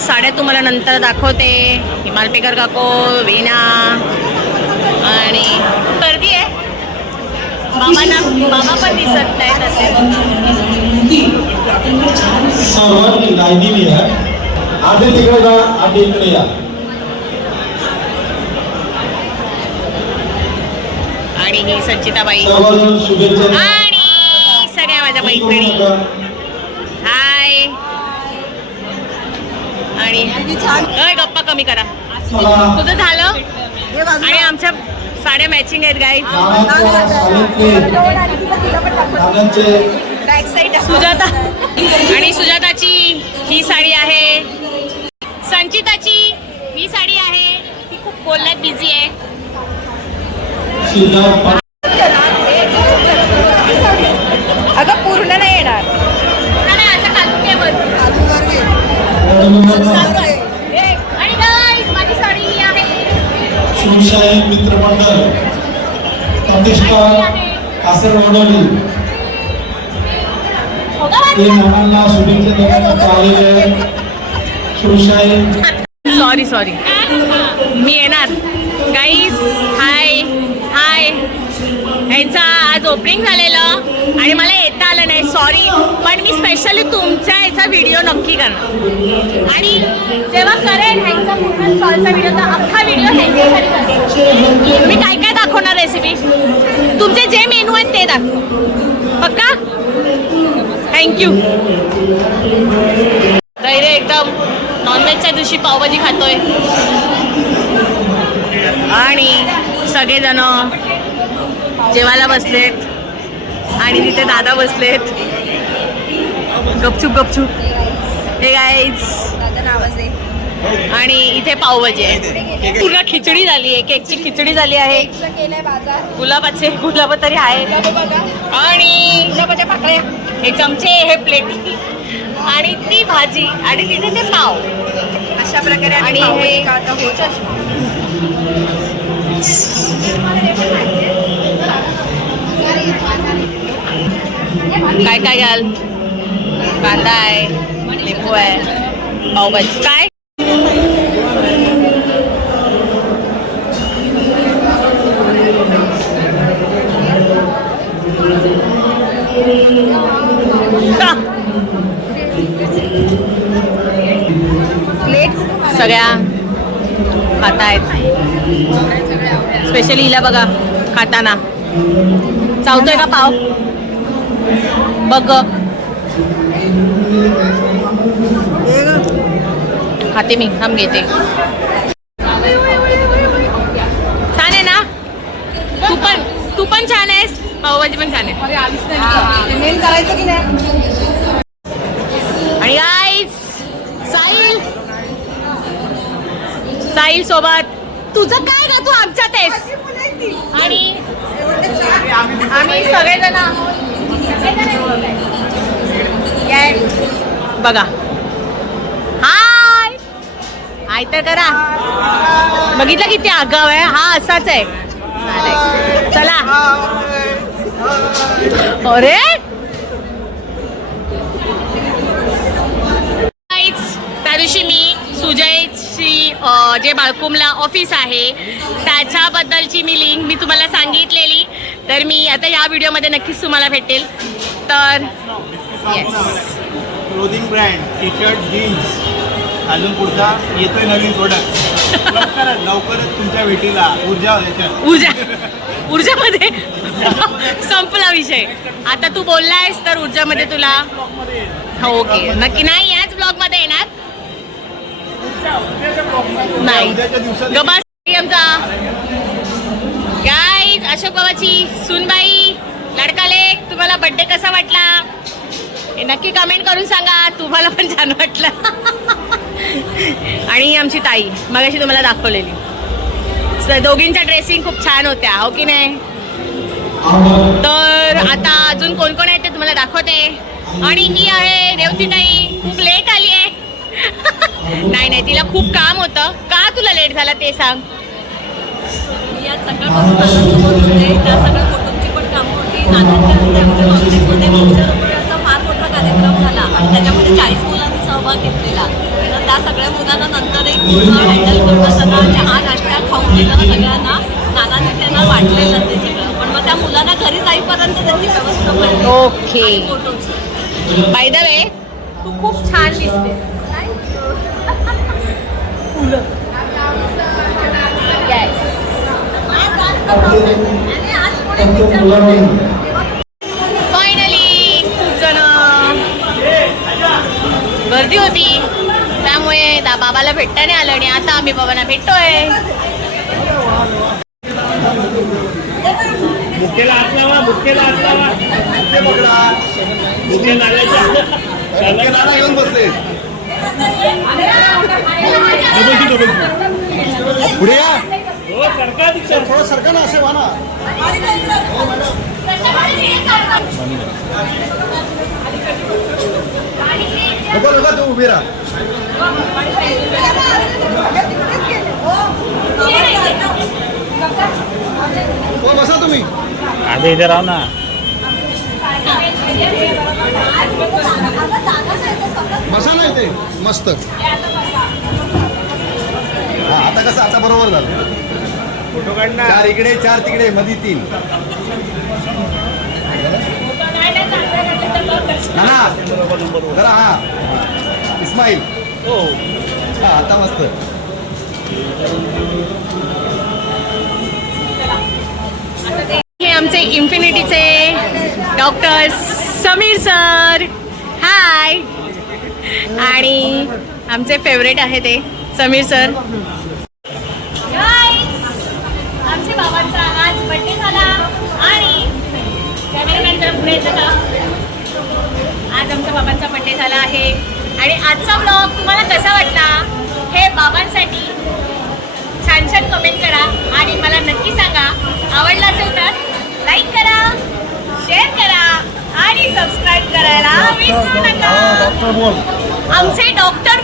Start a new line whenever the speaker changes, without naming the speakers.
साड्या तुम्हाला नंतर दाखवते. हिमालपेकर काको वीणा आणि गर्दी आहे. बाबांना बाबा पण दिसत नाही तसे
सर्वांनी राहिलेली आहे आधी तिकडे जा आधी इकडे या
आणि ही संचिताबाई आणि सगळ्या माझ्या मैत्रिणी हाय आणि अय, गप्पा कमी करा. तुझं झालं? आणि आमच्या साड्या मॅचिंग आहेत गाई सुजाता. आणि सुजाताची ही साडी आहे. संचिताची ही साडी आहे. ती खूप बोलण्यात बिझी आहे.
शिवशाही मित्रमंडळ प्रतिष्ठा कासर कासरवडोली ते मुलांना शुभेच्छा देण्यासाठी आलेले आहे. शिवशाही
सॉरी सॉरी मी येणार गाईज हाय हाय यांचा आज ओपनिंग झालेलं आणि मला येता आलं नाही सॉरी पण मी स्पेशली तुमचा याचा व्हिडिओ नक्की करणार. आणि जेव्हा करेन ह्यांचा पूर्ण स्टॉलचा व्हिडिओ तर अख्खा व्हिडिओ ह्यांच्यासाठी मी काय काय दाखवणार रेसिपी तुमचे जे मेनू आहेत ते दाखव. पक्का? थँक्यू रे एकदम नॉनव्हेजच्या दिवशी पावभाजी खातोय. आणि सगळेजण जेवायला बसलेत. आणि तिथे दादा बसलेत. गपचूप गपचूप. हे
आहे
आणि इथे पावभाजी आहे. पूर्ण खिचडी झाली आहे. केकची खिचडी झाली आहे. गुलाबाचे गुलाब तरी आहे. आणि
गुलाबाच्या पाकळ्या.
हे चमचे हे प्लेट आणि ती भाजी आणि तिथे ते पाव.
अशा प्रकारे
आणि
आणि
हे- काय काय घ्याल कांदा आहे लिंबू आहे पावभाजी. काय?
प्लेट
सगळ्या खात आहेत. स्पेशली हिला बघा खाताना. चावतोय का पाव? बघ. खाते मी थांब घेते. छान आहे ना? तू पण तू पण छान आहेस. पावभाजी पण छान आहे. आणि गाईज साईल साईल सोबत. तुझं काय का तू आमच्यात आहेस. आणि आम्ही सगळेजण Yes. बघा. हाय हाय तर करा. बघितलं किती आगाव आहे? हा असाच आहे. चला. अरे! त्या दिवशी मी सुजयची जे बाळकुमला ऑफिस आहे त्याच्याबद्दलची मी लिंक मी तुम्हाला सांगितलेली. तर मी आता या व्हिडिओमध्ये नक्कीच तुम्हाला भेटेल. तर
clothing brand T shirt jeans अजून पुढचा येतोय नवीन प्रोडक्ट लवकरच लवकरच तुमच्या भेटीला ऊर्जा
ऊर्जा. ऊर्जामध्ये संपला विषय. आता तू बोललायस तर ऊर्जामध्ये तुला हो ओके नक्की नाही याच ब्लॉगमध्ये येणार. नाही. गबास आमचा अशोक बाबाची सुनबाई लडका लेख तुम्हाला बड्डे कसा वाटला? हे नक्की कमेंट करून सांगा तुम्हाला पण छान वाटलं. आणि आमची ताई मगाशी तुम्हाला दाखवलेली. दोघींच्या ड्रेसिंग खूप छान होत्या हो की नाही? तर आता अजून कोण कोण आहे ते तुम्हाला दाखवते. आणि ही आहे रेवतीताई खूप लेट आली आहे. नाही नाही तिला खूप काम होतं. का तुला लेट झाला ते सांग?
सकाळपासून नानांसोबत होते. त्या सगळ्या फोटोंची पण कामं होती. हस्ते आमच्या वृक्षारोपणाचा फार मोठा कार्यक्रम झाला. आणि त्याच्यामध्ये चाळीस मुलांनी सहभाग घेतलेला. तर त्या सगळ्या मुलांना नंतर एक पूर्ण हँडल करताना चहा नाश्ता खाऊन दिलं सगळ्यांना नानांनी त्यांना वाटलेलं ते सगळं. पण मग त्या मुलांना घरी जाईपर्यंत त्यांची व्यवस्था पाहिजे
ओके.
फोटोची
बाय द वे तू खूप छान दिसतेस. फायनली खूप जण गर्दी होती. त्यामुळे दा बाबाला भेटता नाही आलं आणि आता आम्ही बाबांना भेटतोय.
बुकेला हात लावा बुकेला हात लावा. बुके नाल्याच्या
घेऊन बसले. पुढे या.
हो सरकार
थोडं सरका ना असे वाना नको नको तू उभी राहा. हो बसा तुम्ही.
आधी इथे राहा ना.
बसा ना इथे मस्त. आता कसं आता बरोबर झालं. फोटो काढणार. चार इकडे चार तिकडे मध्ये तीन. जरा हा. इस्माईल.
हो.
हा आता मस्त.
हे आमचे इन्फिनिटीचे डॉक्टर समीर सर. हाय. आणि आमचे फेवरेट आहे ते समीर सर. पुढे येतं का आज आमच्या बाबांचा बड्डे झाला आहे. आणि आजचा ब्लॉग तुम्हाला कसा वाटला? हे बाबांसाठी छान छान कमेंट करा आणि मला नक्की सांगा. आवडला असेल तर लाईक करा शेअर करा आणि सबस्क्राईब करायला विसरू नका. आमचे डॉक्टर